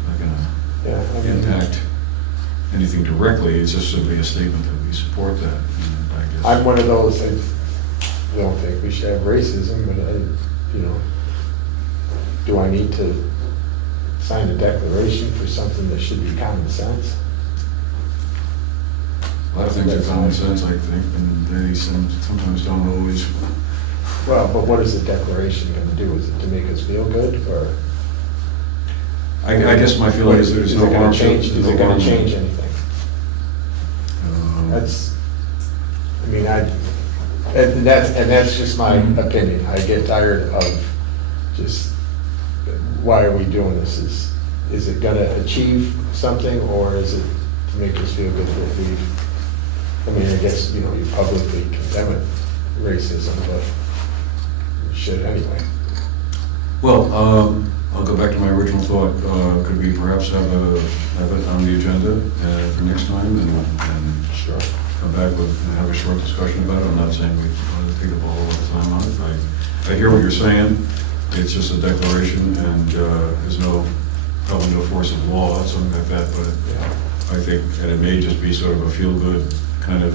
not gonna Yeah, I mean, impact anything directly. It's just simply a statement that we support that. And I guess. I'm one of those, I don't think we should have racism, but do I need to sign a declaration for something that should be common sense? A lot of things are common sense, I think, and they sometimes don't always. Well, but what is the declaration gonna do? Is it to make us feel good, or? I guess my feeling is there's no it gonna harm. change? Is it gonna harm. change anything? That's, and that's just my opinion. I get tired of just, why are we doing this? Is it gonna achieve something, or is it to make us feel good that I guess, you publicly condemn it, racism, but you should anyway. Well, I'll go back to my original thought. Could we perhaps have it on the agenda for next time and Sure. come back and have a short discussion about it? I'm not saying we want to take up all of the time on it. I hear what you're saying. It's just a declaration and there's no probably no force of law, something like that, but I think, and it may just be sort of a feel-good kind of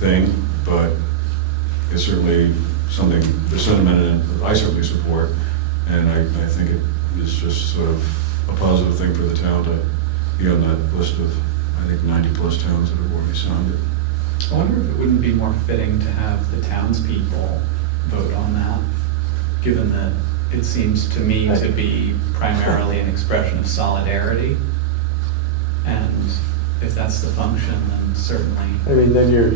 thing, but it's certainly something, the sentiment I certainly support, and I think it is just sort of a positive thing for the town to be on that list of, I think, 90-plus towns that have already signed it. I wonder if it wouldn't be more fitting to have the townspeople vote on that, given that it seems to me to be primarily an expression of solidarity. And if that's the function, then certainly. I mean, then you're,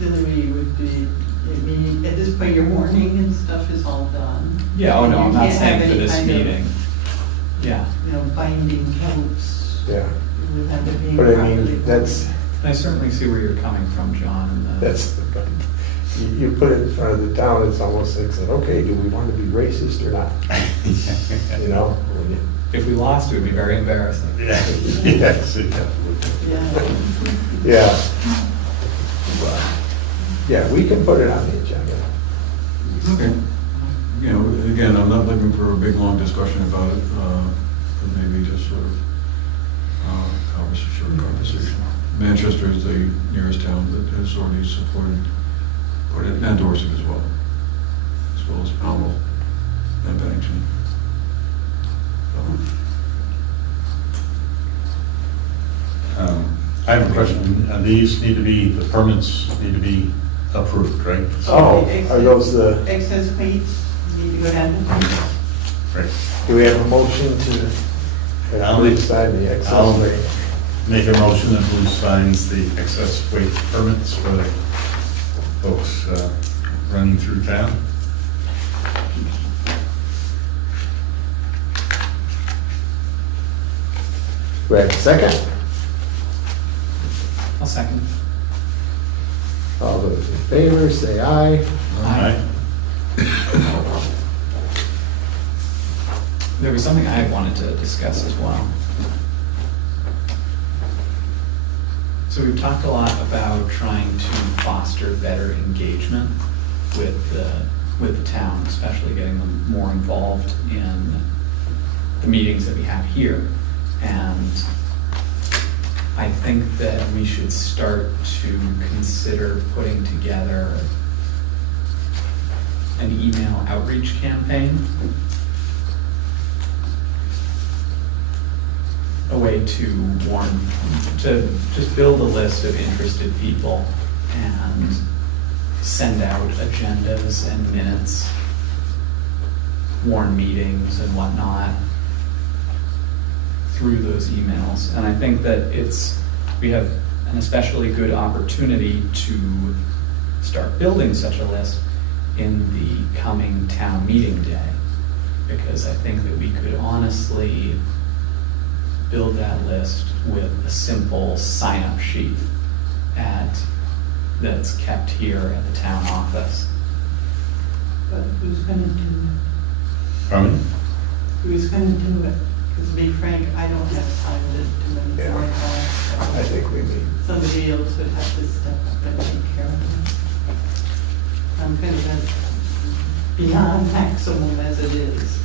The other way would be, I mean, at this point, your warning and stuff is all done. Yeah, oh no, I'm You not can't have saying for any this kind of, meeting. Yeah, You know, binding votes. yeah, With them being but I properly mean, that's, I certainly see where you're coming from, John. And that's, you put it in front of the town, it's almost like, saying, okay, do we want to be racist or not? You know? when you- if we lost, it would be very embarrassing. Yeah, yes, it would. Yeah. Yeah. But, yeah, we can put it on the agenda. Okay. You know, again, I'm not looking for a big, long discussion about it, but maybe just sort of short conversation. Manchester is the nearest town that has already supported, or endorsed it as well as Pownell and Bennington. I have a question. These need to be, the permits need to be approved, right? Oh, are those the, Excess weight, need to go down. Right. do we have a motion to I'll approve make- sign the I'll excess rate? Make a motion that Bruce signs the excess weight permits for the folks running through town. Do we have a second? I'll second. All those in favor, say aye. Aye. There was something I wanted to discuss as well. So we've talked a lot about trying to foster better engagement with the town, especially getting them more involved in the meetings that we have here. And I think that we should start to consider putting together an email outreach campaign. A way to warn, to just build a list of interested people and send out agendas and minutes, warn meetings and whatnot through those emails. And I think that we have an especially good opportunity to start building such a list in the coming town meeting day, because I think that we could honestly build that list with a simple sign-up sheet that's kept here at the town office. But who's gonna do it? Pardon me? Who's gonna do it? Because to be frank, I don't have time to do anything Yeah. like that. I think we need, Somebody else would have to step up and take care of it. I'm kind of beyond maximum as it is.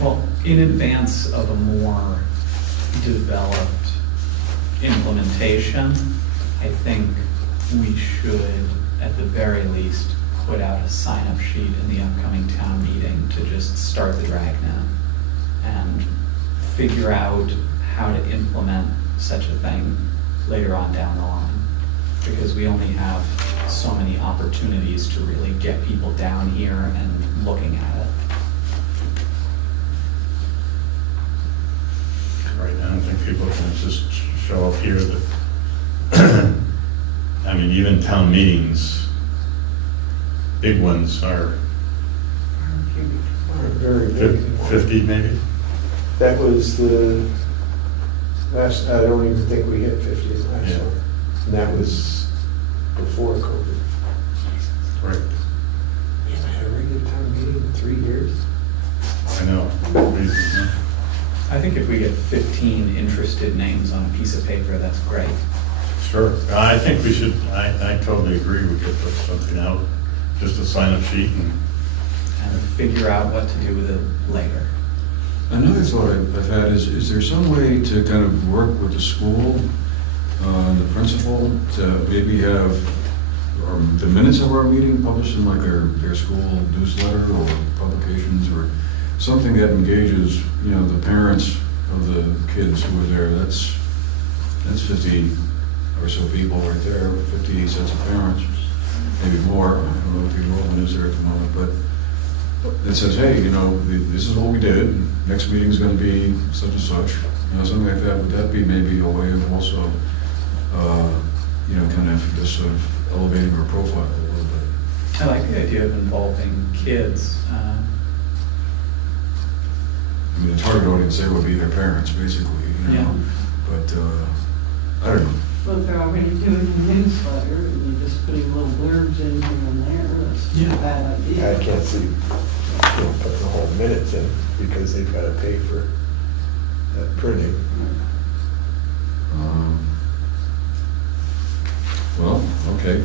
Well, in advance of a more developed implementation, I think we should, at the very least, put out a sign-up sheet in the upcoming town meeting to just start the dragnet and figure out how to implement such a thing later on down the line. Because we only have so many opportunities to really get people down here and looking at it. Right now, I think people can just show up here that, I mean, even town meetings, big ones are very good. 50 maybe? That was the last, I don't even think we hit 50 last Yeah. one. And that was before COVID. Right. We haven't had a regular town meeting in 3 years. I know. I think if we get 15 interested names on a piece of paper, that's great. Sure. I think we should, I totally agree. We could put something out, just a sign-up sheet and and figure out what to do with it later. Another thought I've had is there some way to kind of work with the school, the principal, to maybe have the minutes of our meeting published in like their school newsletter or publications, or something that engages, the parents of the kids who are there? That's 50 or so people right there, 50 sets of parents, maybe more. I don't know what the enrollment is there at the moment, but it says, hey, this is what we did, next meeting's gonna be such and such, something like that. Would that be maybe a way of also, kind of just sort of elevating our profile a little bit? I like the idea of involving kids. I mean, the target audience there would be their parents, basically, Yeah. But, I don't know. Well, if they're already doing the newsletter, and you're just putting little blurbs in here and there, that's not a bad idea. I can't see, putting the whole minutes in, because they've gotta pay for that printing. Well, okay.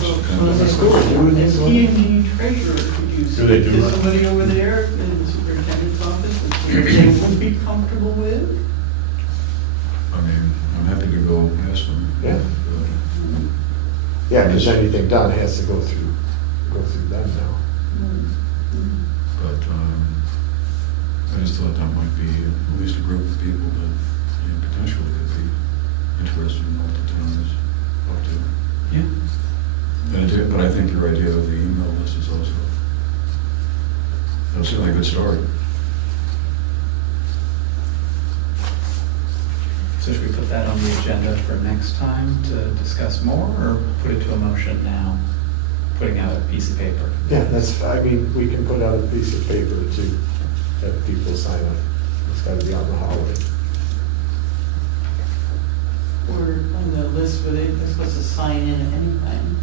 The P&G treasurer could use. Do they do Is that? somebody over there in the superintendent's office that they would be comfortable with? I mean, I'm happy to go ask them. Yeah. Yeah, because anything done has to go through them now. But I just thought that might be at least a group of people that potentially could be interested in what the town is up to. Yeah. But I think your idea of the email list is also, that's certainly a good start. So should we put that on the agenda for next time to discuss more, or put it to a motion now, putting out a piece of paper? Yeah, we can put out a piece of paper to have people sign it. It's gotta be on the hallway. Or on the list where they're supposed to sign in at any time,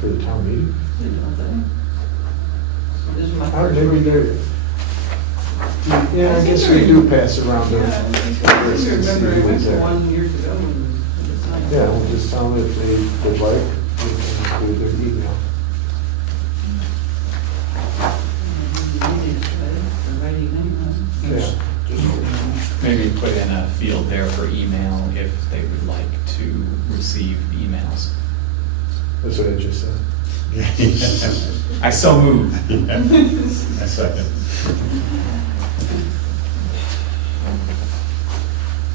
For the town meeting? don't they? This is my Oh, first maybe rodeo. they're, yeah, I guess we do pass around Yeah, those. I remember I went to one years ago and it's not. Yeah, we'll just tell them if they would like, we can include their email. Yeah. Maybe put in a field there for email if they would like to receive emails. That's what I just said. I so move. I second.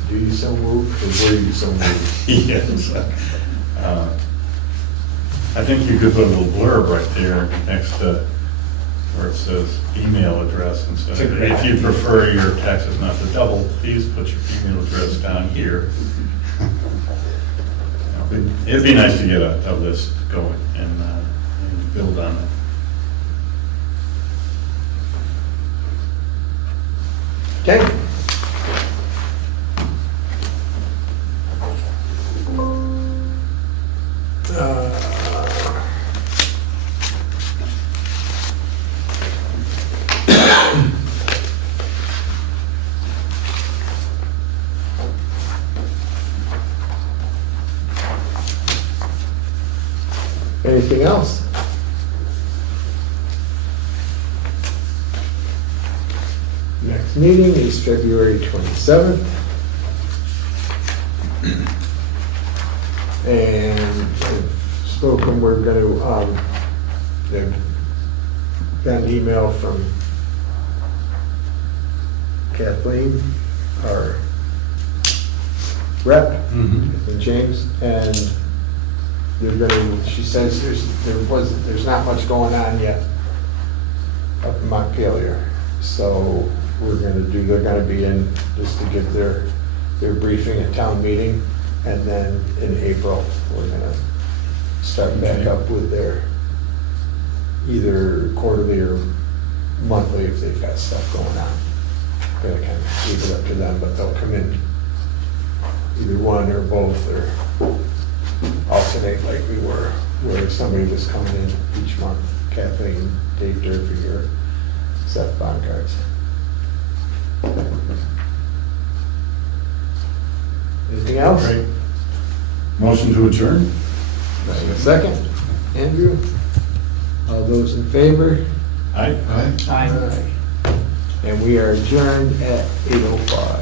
Do you so move, or were you so move? Yes. I think you could put a little blurb right there next to where it says email address instead of, if you prefer your taxes not to double, please put your email address down here. It'd be nice to get a list going and build on it. Okay. Anything else? Next meeting is February 27th. And I've spoken, we're gonna, they've got an email from Kathleen, our rep, in James, and they're gonna, she says there's not much going on yet up in Montpelier. So they're gonna be in just to give their briefing at town meeting. And then in April, we're gonna start back up with their either quarterly or monthly if they've got stuff going on. Gonna kind of leave it up to them, but they'll come in either one or both, or alternate like we were, where somebody was coming in each month, Kathleen, Dave Durfee, or Seth Boncards. Anything else? Great. Motion to adjourn? A second? Andrew? All those in favor? Aye. Aye. And we are adjourned at 8:05.